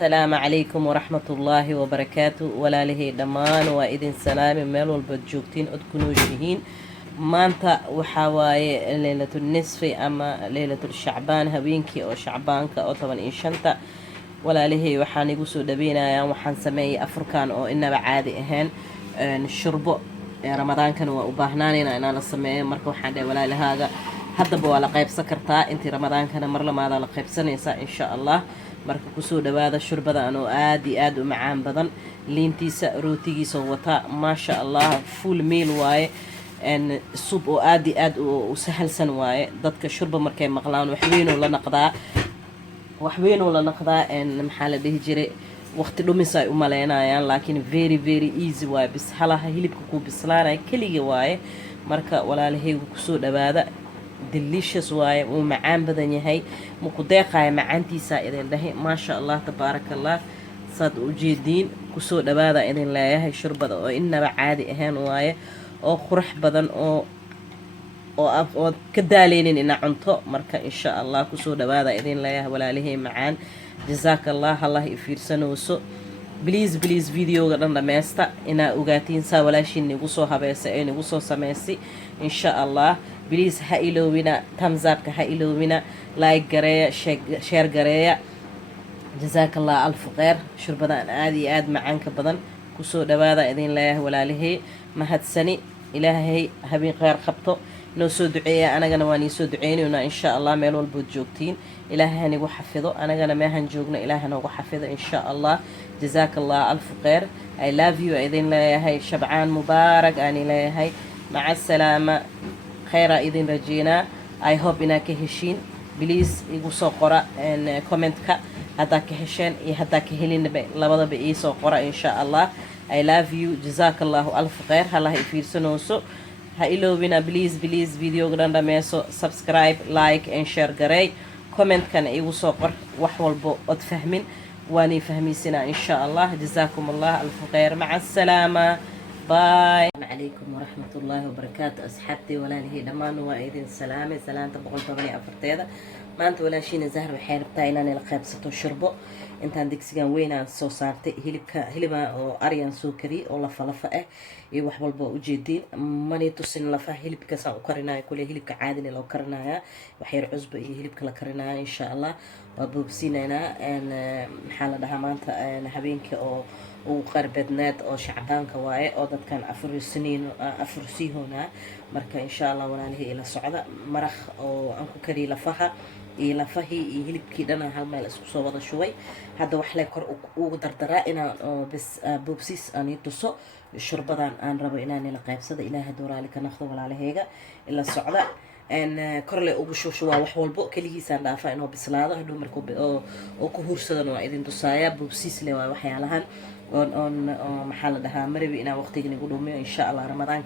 السلام عليكم ورحمة الله وبركاته ولا له دمان وإذن سلام ميل والبجوكتين أدكنوا شهين مانتا وحواي ليلة النصف أما ليلة الشعبان هبينكي أو شعبانك أو طبعا إنشانتا ولا له وحاني قسو دبينا يا وحان سمي أفركان أو إنا بعادي إهان نشربو رمضان كانوا وباهنانينا إنا نسمي مركو حدا ولا لهاga haddaba waa la qaybsan kartaa intii ramadaankana mar lamaada la qaybsanaysaa insha allah marka kusoo dhawaada shurbadan oo aad iyo aad u macaan badan liintiisa rootigiisa wata maasha allah full meal waaye sub oo aad iyo aad u sahalsan waaye dadka shurba markay maqlaan wax weyn oo la naqdaa maxaa la dhihi jiray waqti dhumis ay u maleynayaan laakiin very easy waaye bis halaha hilibka ku bislaanaya kaliya waaye marka walaalahaygu kusoo dhawaada delicious waaye uu macaan badan yahay muku deeqaya macaantiisa idin dhahay maasha allah tabaarakallah saad u jeediin kusoo dhawaada idin leeyahay shurbada oo inaba caadi ahaan waaye oo qurux badan oo ka daaleenin ina cunto marka insha allah kusoo dhawaada idin leeyahay walaalahay macaan jazaakallah allah ifiirsanooso please videoga dhan dhameesta inaa ogaatiin saa walaashiin igu soo habeysay ee igu soo sameysay insha allah please ha iloowina thumbs up ha iloowina like gareeya share gareeya jazaakallah alf khair shurbadan aad iyo aad macaanka badan kusoo dhawaada idin leeyahay walaalahay mahadsani ilaahay habeen khair qabto noo soo duceeya anagana waan soo duceynayna insha allah meel walba joogtiin ilaahay hanigu xafido anagana meehan joogno ilaahay nagu xafido insha allah jazaakallah alf khair I love you idin leeyahay shabcaan mubaarak aan leeyahay maca salaama khayra idin rajeyna I hope ina ka heshiin please igu soo qora comment-ka hadda ka hesheen iyo hadda ka helinba labadaba ii soo qora insha allah I love you jazaakallahu alf khair allah ifiirsanooso ha iloobina please videoga dhan dhameeso subscribe like and share gareey comment-kana igu soo qor wax walbo od fahmin واني فهميسنا إن شاء الله جزاكم الله ألف خير مع السلامة باي السلام عليكم ورحمة الله وبركاته أصحابتي ولا لهي دمان وإذن سلامة سلامة بقول طبني أفرتيدا ما أنت ولا شيء زهر وحير بتاعنا نلقى بسطو شربو أنت عندك سجن وين سو صارتي هلبا أو أريان سكري أو لفلفة يوح بالبو وجدين ماني توصل لفه هلب كسا وكرنا كل هلب كعادي لو كرناها وحير عزب هلب كلا كرناها إن شاء الله وبوبسينا أن حالة ده مانت نحبينك أو قربتنات أو شعبان كواي أو ده كان أفرسي هنا مركا إن شاء الله وناله إلى الصعدة مرخ أو أنكو كري لفها لفهي يهلب كيدنا هالما الأسبوع وضع شوي هذا وحلا كر ودردرائنا بس بوبسيس أن يتصو الشربة أن ربنا نلقى بصدق إله دور عليك ناخذ ولا على هيجا إلا الصعدة أن كرله أوبشوا شوا وحول بق كله سنة فإنه بسلاده هدو مركوب أو كهور سدنا وإذن تصايا بوبسيس لوا وحي علىهن on محل ده مربي إنا وقتي نقولوا مي إن شاء الله رمضان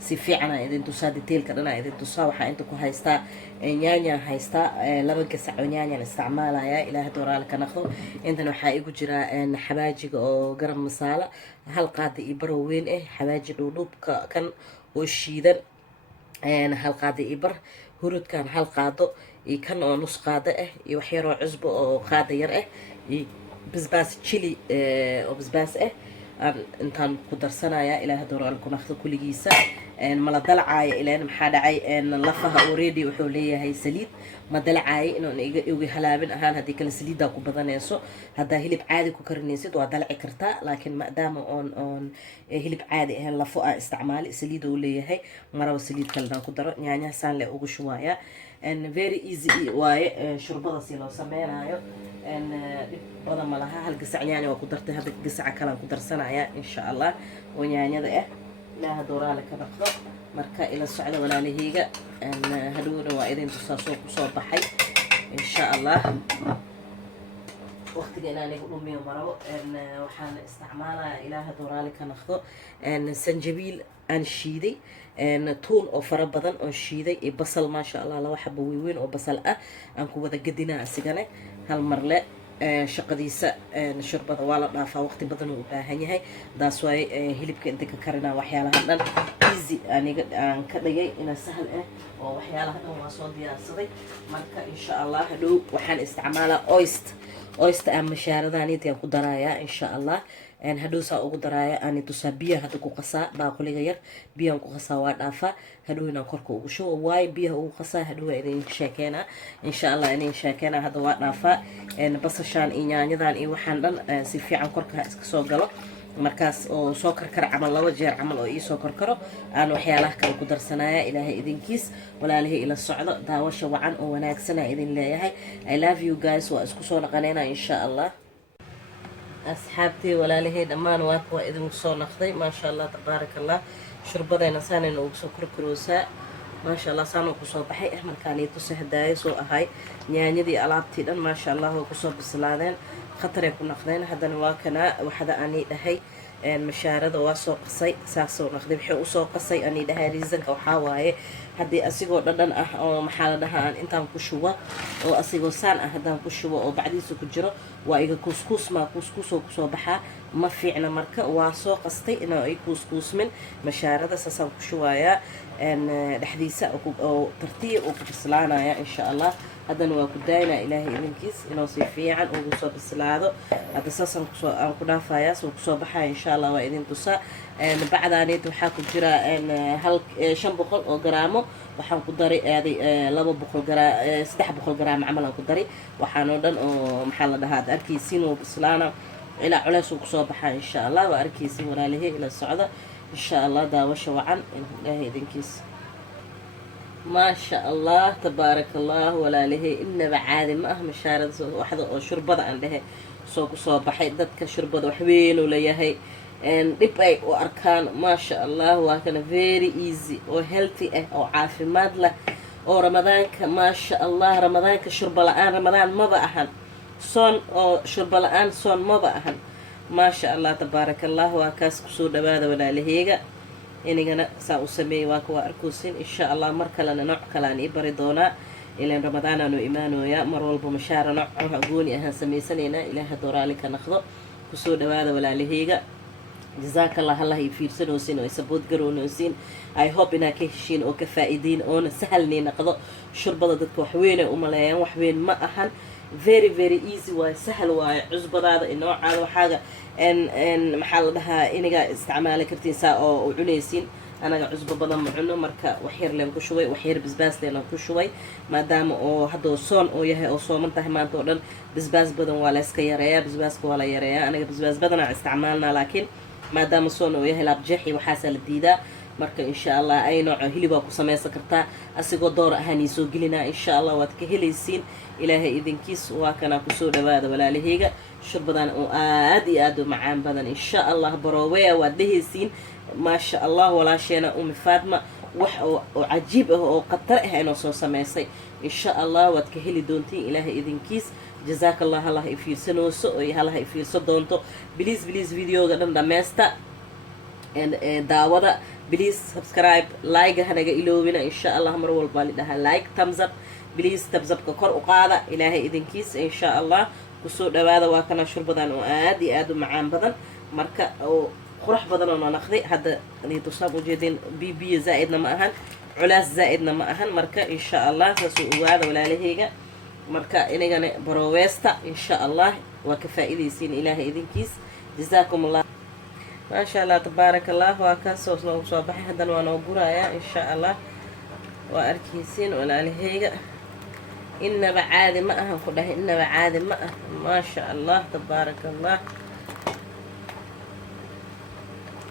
كسفيعنا إذن تصاد تيل كرنا إذن تصا وح أنتوا كهيستا نيانيا هيستا لبن كسع نيانيا الاستعمال يا إله دورا لك ناخذ أنت نحايق جرا حباجي أو جرم مسالة هالقاد إبروين حباجي لولوب كان وشيدا هالقاد إبر هرود كان هالقادو كان نص قادة يوحيرو عزب أو قادة يرأه بزباس تشيلي أو بزباس انتان قدر سنة يا إله دور على كنا خذ كل جيسة ما دلعاي إلى أن محادعي أن لفها أوريدي وحولية هي سليد ما دلعاي إنه يجي هلابن أهان هذيك السليد ده كبدنا يسوع هذا هلب عادي كوكرنيسيد وهذا كرتا لكن ما دام on هلب عادي هل لفوق استعمال سليد وليه هي مرة وسليد كلنا قدر يعني سان لأوج شوية and very easy واي شربة سيلو سمينا يو and بدل ما لها هالقصة يعني وقدرت هذا القصة كلام قدر سنة يا إن شاء الله ويعني ذا لا هدورا لك نقطة مركا إلى السعودة ولا لهيجا أن هدور وإذن تصاصوك صوب حي إن شاء الله وقت جينا نقول أمي ومرو أن وحنا استعمالها إلى هدورا لك نقطة أن سنجبيل أن شيدي أن طول أو فربضن أو شيدي بصل ما شاء الله لو حبوا وين أو بصل أن كوذا قدنا السجنة هالمرة shaqadiisa shurbada waa la dhaafaa waqti badan uu baahan yahay daas way hilibka inta ka karina waxyaalaha dhan easy easy aan ka dhigay ina sahal ah oo waxyaalaha dhan waa soo diyaarsaday marka insha Allah hadhow waxaan isticmaalaa oyster aan mashaaradaaniitaan ku darayaa insha Allah hadhow saa ugu daraaya aan tusaa biyaha hadda ku qasaa baaquliga yar biyaan ku qasaa waa dhaafaa hadhow inaan korka ugu shubo waayo biyaha ugu qasaa hadhow waa idin sheekeenaa insha Allah idin sheekeenaa hadda waa dhaafaa basashaan iyo yaanyadan iyo waxaan dhan si fiican korka iska soo galo markaas oo soo karkar camal 2 jeer camal oo ii soo karkaro aan waxyaalaha kale ku darsanaya ilaahay idinkiis walaalahay ila socdo daawasho wacan oo wanaagsan idin leeyahay I love you guys waa isku soo naqaneena insha Allah asxaabtii walaalahay dhammaan waa idin soo naqday ma sha Allah tabarakallah shurbadeena saanayna ugu soo korkoroosaa ما شاء الله سانو كسو بحي احمد كاني تسهداي سو اهاي نيانيدي alaabtii dhan ما شاء الله كسو بسلاadeen khatar ay ku naqdeen hadana waa kana waxda ani dhahay mashaarada waa soo qasay saasoo naqday wixii u soo qasay ani dhahay reasonka waxa waaye hadii asigoo dhadhan ah oo maxaa la dhahaa intaan ku shuba oo asigoo saan ah hadaan ku shubo oo bacdiisa ku jiro waa iga kuskus oo kusoo baxa ma fiicna marka waa soo qastay inaa ay kuskusmin mashaarada saasaan ku shubayaa dhexdiisa oo tartiib oo ku bislaanaya insha Allah hadana waa ku daayna ilaahay idinkiis inoo si fiican ugu soo bislaado hada saasan ku soo aan ku dhaafayaa soo ku soo baxay insha Allah waa idin tusaa bacdaanid waxa ku jira hal 500 oo garaamo waxaan ku daray 200 garaam 300 garaam camal aan ku daray waxaan oo dhan oo maxaa la dhahaa arkaysiin oo bislaana ila culays ku soo baxay insha Allah waa arkaysiin walaalahay ila socda insha Allah daawasho wacan ilaahay idinkiis ما شاء الله تبارك الله ولا له إنه بعادي ما هم شارد واحدة أو شربة عنده سوق صباحي دتك شربة وحوين ولا يهي ربعي وأركان ما شاء الله وكان very easy و healthy أو عافي مادلة أو رمضان ما شاء الله رمضان كشربة الآن رمضان ما بأهن صون أو شربة الآن صون ما بأهن ما شاء الله تبارك الله وكاس كسود هذا ولا لهيجا inagana saa u sameeyay waa kuwa arkoosin insha Allah mar kale nooc kale aan bari doona ilaan ramadaan aanu imaanooya mar walba mashaara nooc gooni ah sameeysanayna ilaaha dooraali ka naqdo ku soo dhawaada walaalahayga jazakallah Allah fiirsanoosin oo sabood garoonoosin I hope ina ka heshiin oo ka faa'iideen oo sahalnay naqdo shurbada dadka wax weyn u maleeyaan wax weyn ma ahan very easy waa sahal waa cusbadaada inoo caado waxaaga maxaa la dhahaa inaga isticmaali kartiin saa oo cunaysiin anaga cusbo badan ma cuno marka wax yar leen ku shubay wax yar basbaas leen ku shubay maadaama oo hadda soon oo yahay oo sooman tahay maanta oo dhan basbaas badan waa la iska yareeyaa basbaaska waa la yareeyaa anaga basbaas badan aan isticmaalnaa laakiin maadaama soon oo yahay labjeexi waxaas la diidaa marka insha Allah ay nooc hilib ku sameeysan kartaa asigoo door ahaan soo gelina insha Allah waad ka helaysiin ilaahay idinkiis waa kana ku soo dhawaada walaalahayga shurbadan oo aad iyo aad u macaan badan insha Allah barooweya waad dhehaysiin ma sha Allah walaasheena Faatma wax oo cajiib ah oo qatar ah inoo soo sameysay insha Allah waad ka heli doontiin ilaahay idinkiis jazakallah Allah ifiirsanooso oo Allah ifiirso doonto please videoga dhan dhameesta daawada please subscribe like hanaga iloobina insha Allah mar walba li dhaha like thumbs up please thumbs up ka kor u qaada ilaahay idinkiis insha Allah ku soo dhawaada waa kana shurbadan oo aad iyo aad u macaan badan marka oo qurux badan oo naqday hadda li tusab ujeedin BB zaidna ma ahan culaas zaidna ma ahan marka insha Allah soo uwaada walaalahayga marka inagana barowesta insha Allah waa ka faa'iideysiin ilaahay idinkiis jazakumullah ما شاء الله تبارك الله وكاسو صباح هذا وانا قرايا ان شاء الله واركيسين ولا لهيجا ان بعاد ما اهم كله ان بعاد ما شاء الله تبارك الله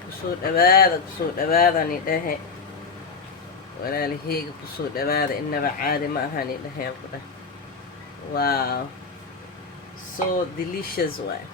كسود اباد اني ده ولا لهيجا كسود اباد ان بعاد ما هني ده كده واو so delicious one